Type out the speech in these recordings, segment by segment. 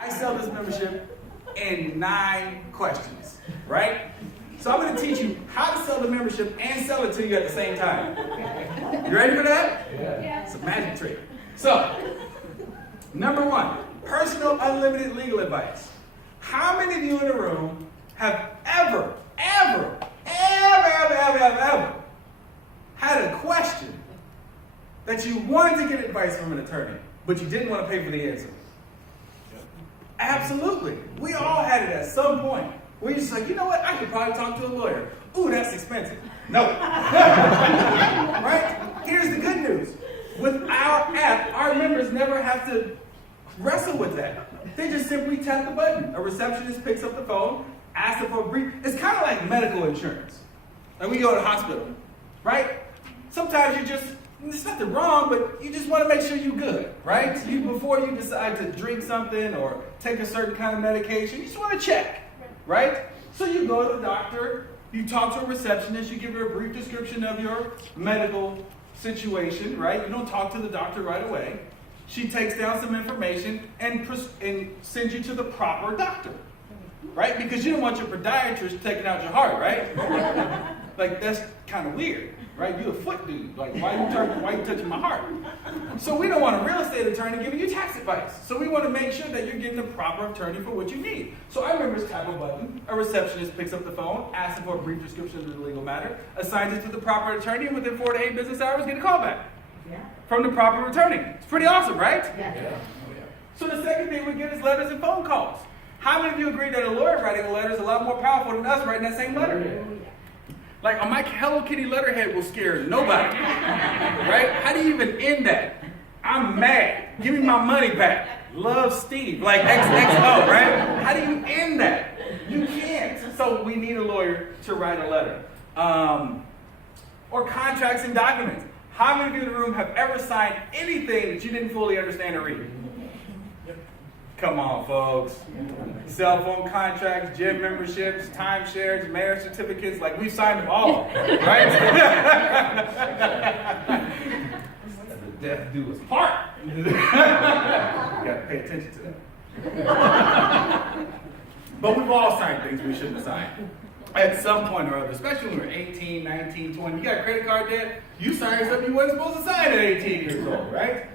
I sell this membership in 9 questions, right? So I'm going to teach you how to sell the membership and sell it to you at the same time. You ready for that? Yeah. It's a magic trick. So, number 1, personal unlimited legal advice. How many of you in the room have ever had a question that you wanted to get advice from an attorney, but you didn't want to pay for the answer? Absolutely. We all had it at some point. We're just like, you know what? I could probably talk to a lawyer. Ooh, that's expensive. No. Right? Here's the good news. With our app, our members never have to wrestle with that. They just simply tap the button. A receptionist picks up the phone, asks them for a brief. It's kind of like medical insurance. Like we go to the hospital, right? Sometimes there's nothing wrong, but you just want to make sure you're good, right? Before you decide to drink something or take a certain kind of medication, you just want to check, right? So you go to the doctor, you talk to a receptionist, you give her a brief description of your medical situation, right? You don't talk to the doctor right away. She takes down some information and sends you to the proper doctor, right? Because you don't want your podiatrist taking out your heart, right? Like, that's kind of weird. Right? You're a foot dude. Like, why you touching my heart? So we don't want a real estate attorney giving you tax advice. So we want to make sure that you're getting the proper attorney for what you need. So our members tap a button, a receptionist picks up the phone, asks them for a brief description of the legal matter, assigns it to the proper attorney, and within 4 to 8 business hours, get a call back from the proper attorney. It's pretty awesome, right? Yeah. So the second thing we get is letters and phone calls. How many of you agree that a lawyer writing a letter is a lot more powerful than us writing that same letter? Like, my Hello Kitty letterhead will scare nobody, right? How do you even end that? I'm mad. Give me my money back. Love, Steve. Like XXO, right? How do you end that? You can't. So we need a lawyer to write a letter. Or contracts and documents. How many of you in the room have ever signed anything that you didn't fully understand or read? Come on, folks. Cell phone contracts, gym memberships, timeshares, marriage certificates, like we've signed them all, right? The death do us part. You gotta pay attention to that. But we've all signed things we shouldn't have signed at some point or other, especially when we're 18, 19, 20. You got credit card debt, you signed something you wasn't supposed to sign at 18 years old, right?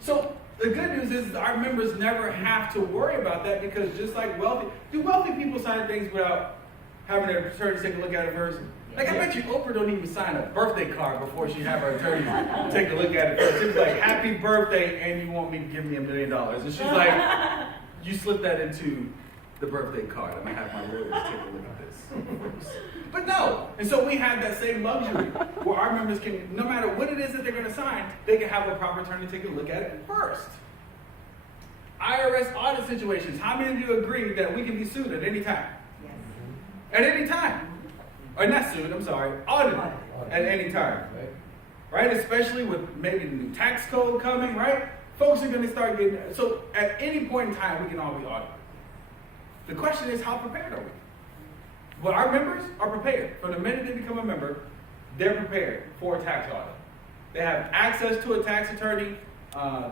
So the good news is our members never have to worry about that, because just like wealthy people sign things without having their attorney take a look at it first? Like, I bet you Oprah don't even sign a birthday card before she have her attorney take a look at it first. It's like, happy birthday, and you want me to give me $1 million. And she's like, you slip that into the birthday card. I'm gonna have my lawyers take a look at this. But no. And so we have that same luxury where our members can, no matter what it is that they're gonna sign, they can have a proper attorney take a look at it first. IRS audit situations. How many of you agree that we can be sued at any time? Yes. At any time. Or not sued, I'm sorry, audited at any time. Right? Especially with maybe the new tax code coming, right? Folks are gonna start getting, so at any point in time, we can all be audited. The question is, how prepared are we? Well, our members are prepared. From the minute they become a member, they're prepared for a tax audit. They have access to a tax attorney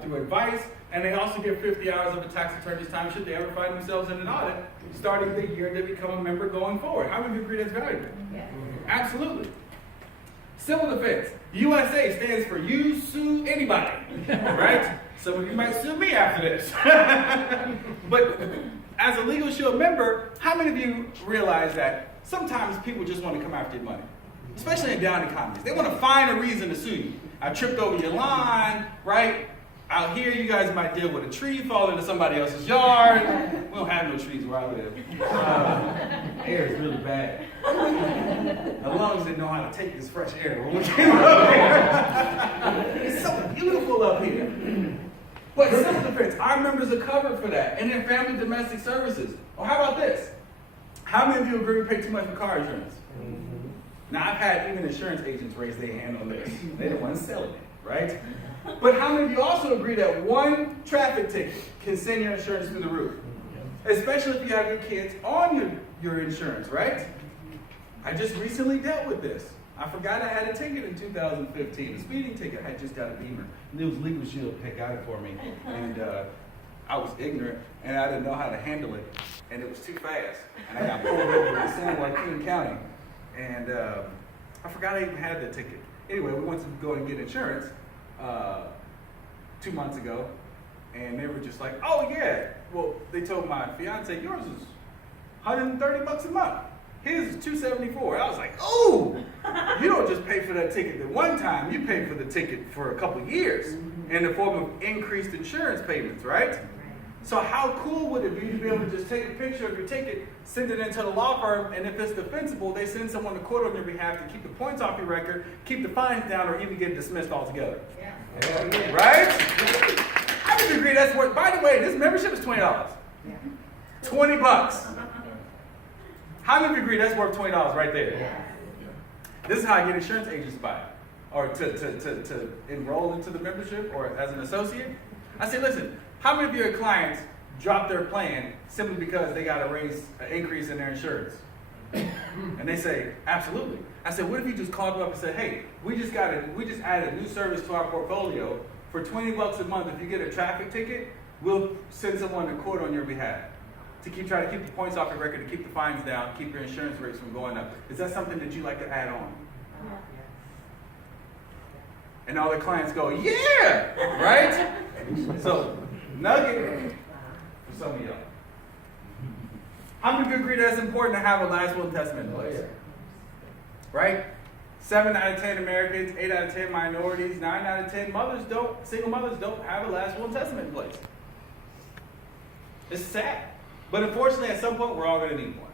through advice, and they also get 50 hours of a tax attorney's time should they ever find themselves in an audit, starting the year they become a member going forward. How many of you agree that's valuable? Yes. Absolutely. Civil defense. USA stands for you sue anybody, right? Some of you might sue me after this. But as a Legal Shield member, how many of you realize that sometimes people just want to come after your money? Especially in down economies. They want to find a reason to sue you. I tripped over your line, right? Out here, you guys might deal with a tree falling into somebody else's yard. We don't have no trees where I live. Air is really bad. As long as they know how to take this fresh air. It's so beautiful up here. But civil defense, our members are covered for that. And then family domestic services. Or how about this? How many of you agree we pay too much for car insurance? Now, I've had even insurance agents raise their hand on this. They're the ones selling it, right? But how many of you also agree that one traffic ticket can send your insurance through the roof? Especially if you have your kids on your insurance, right? I just recently dealt with this. I forgot I had a ticket in 2015, a speeding ticket. I had just got a Beamer. And it was Legal Shield that got it for me. And I was ignorant and I didn't know how to handle it, and it was too fast. And I got pulled over in San Joaquin County, and I forgot I even had the ticket. Anyway, we went to go and get insurance 2 months ago, and they were just like, oh yeah. Well, they told my fiance, yours is $130 a month. His is $274. I was like, oh, you don't just pay for that ticket the one time, you pay for the ticket for a couple years in the form of increased insurance payments, right? So how cool would it be to be able to just take a picture of your ticket, send it into the law firm, and if it's defensible, they send someone to court on your behalf to keep the points off your record, keep the fines down, or even get dismissed altogether. Yeah. Right? I would agree that's worth, by the way, this membership is $20. Yeah. $20. How many of you agree that's worth $20 right there? Yeah. This is how I get insurance agents to buy it, or to enroll into the membership, or as an associate. I say, listen, how many of your clients drop their plan simply because they got an increase in their insurance? And they say, absolutely. I said, what if you just called them up and said, hey, we just added a new service to our portfolio for $20 a month. If you get a traffic ticket, we'll send someone to court on your behalf to try to keep the points off your record, to keep the fines down, keep your insurance rates from going up. Is that something that you'd like to add on? And all the clients go, yeah, right? So, nugget for some of y'all. How many of you agree that it's important to have a last will and testament in place? Right? 7 out of 10 Americans, 8 out of 10 minorities, 9 out of 10 single mothers don't have a last will and testament in place. It's sad. But unfortunately, at some point, we're all going to need one.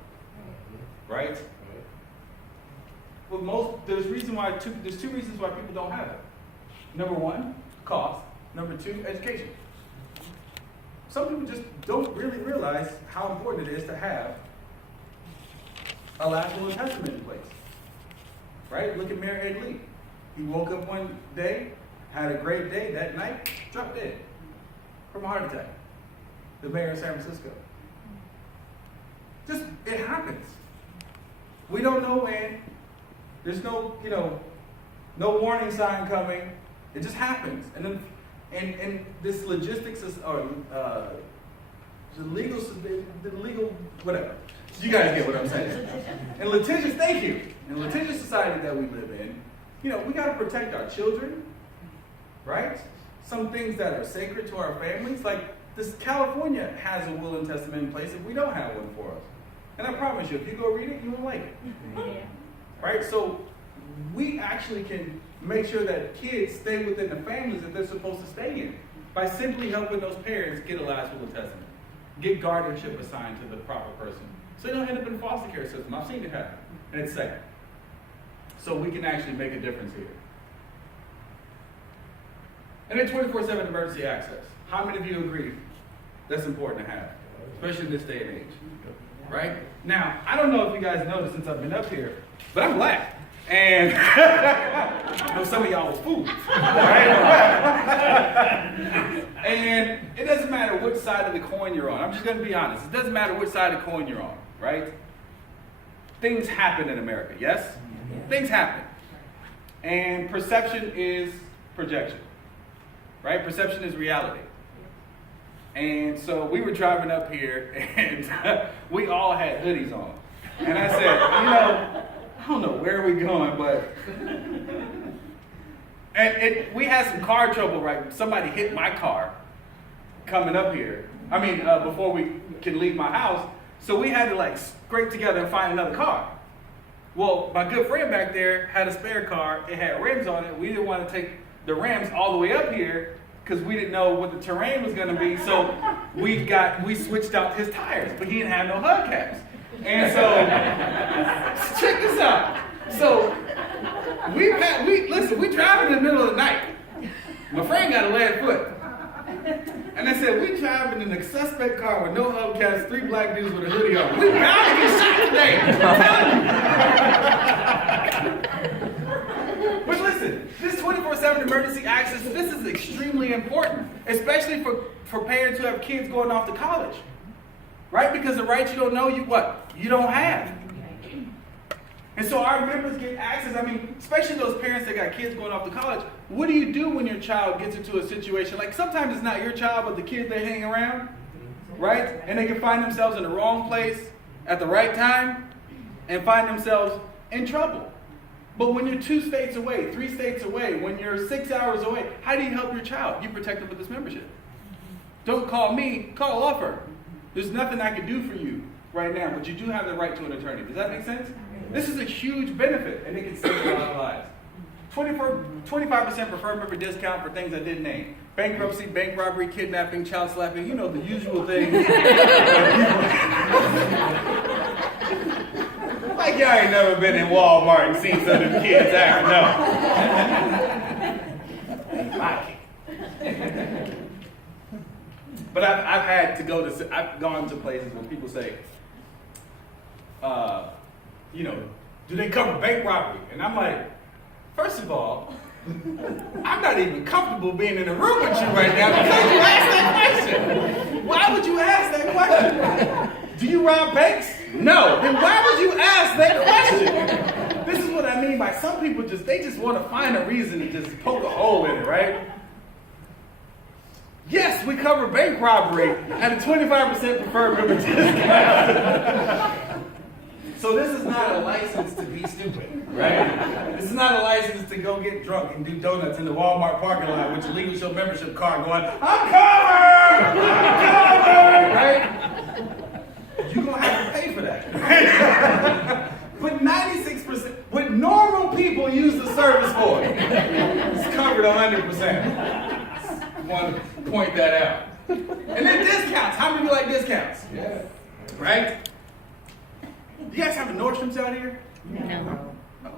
Right? But there's two reasons why people don't have it. Number one, cost. Number two, education. Some people just don't really realize how important it is to have a last will and testament in place. Right? Look at Mayor Ed Lee. He woke up one day, had a great day. That night, dropped dead from a heart attack. The mayor of San Francisco. Just, it happens. We don't know when. There's no warning sign coming. It just happens. And then, and this logistics is, or the legal, whatever. You guys get what I'm saying. And litigious, thank you. In the litigious society that we live in, we got to protect our children, right? Some things that are sacred to our families, like this California has a will and testament in place if we don't have one for us. And I promise you, if you go read it, you won't like it. Right? So we actually can make sure that kids stay within the families that they're supposed to stay in by simply helping those parents get a last will and testament, get guardianship assigned to the proper person, so they don't end up in the foster care system. I've seen it happen, and it's sad. So we can actually make a difference here. And then 24/7 emergency access. How many of you agree that's important to have, especially in this day and age? Right? Now, I don't know if you guys noticed since I've been up here, but I'm black. And I know some of y'all was fools. Right? And it doesn't matter which side of the coin you're on. I'm just going to be honest. It doesn't matter which side of the coin you're on, right? Things happen in America, yes? Yeah. Things happen. And perception is projection, right? Perception is reality. And so we were driving up here, and we all had hoodies on. And I said, I don't know where we're going, but... And we had some car trouble, right? Somebody hit my car coming up here. Before we can leave my house. So we had to, scrape together and find another car. Well, my good friend back there had a spare car. It had rims on it. We didn't want to take the rims all the way up here, because we didn't know what the terrain was going to be, so we switched out his tires, but he didn't have no hubcaps. And so, check this out. So, we driving in the middle of the night. My friend got a lead foot. And I said, we driving in a suspect car with no hubcaps, 3 black dudes with a hoodie on. We bound to get shot today. I'm telling you. But listen, this 24/7 emergency access, this is extremely important, especially for parents who have kids going off to college. Right? Because the rights you don't know, you don't have. And so our members get access. I mean, especially those parents that got kids going off to college. What do you do when your child gets into a situation? Like sometimes it's not your child, but the kids they hang around, right? And they can find themselves in the wrong place at the right time and find themselves in trouble. But when you're 2 states away, 3 states away, when you're 6 hours away, how do you help your child? You protect them with this membership. Don't call me, call a law firm. There's nothing I can do for you right now, but you do have the right to an attorney. Does that make sense? This is a huge benefit, and it can save a lot of lives. 25% preferred member discount for things I didn't name. Bankruptcy, bank robbery, kidnapping, child slapping, you know, the usual things. Like y'all ain't never been in Walmart and seen some of them kids act, no. My kid. But I've gone to places where people say, you know, do they cover bank robbery? And I'm like, first of all, I'm not even comfortable being in a room with you right now because you asked that question. Why would you ask that question? Do you rob banks? No. Then why would you ask that question? This is what I mean by some people they just want to find a reason to just poke a hole in it, right? Yes, we cover bank robbery at a 25% preferred member discount. So this is not a license to be stupid, right? This is not a license to go get drunk and do donuts in the Walmart parking lot with your legal show membership card going, I'm covered! I'm covered! Right? You're going to have to pay for that. But 96%, what normal people use the service for, it's covered 100%. I want to point that out. And then discounts. How many of you like discounts? Yeah. Right? You guys have a Nordstrom's out here? No. No.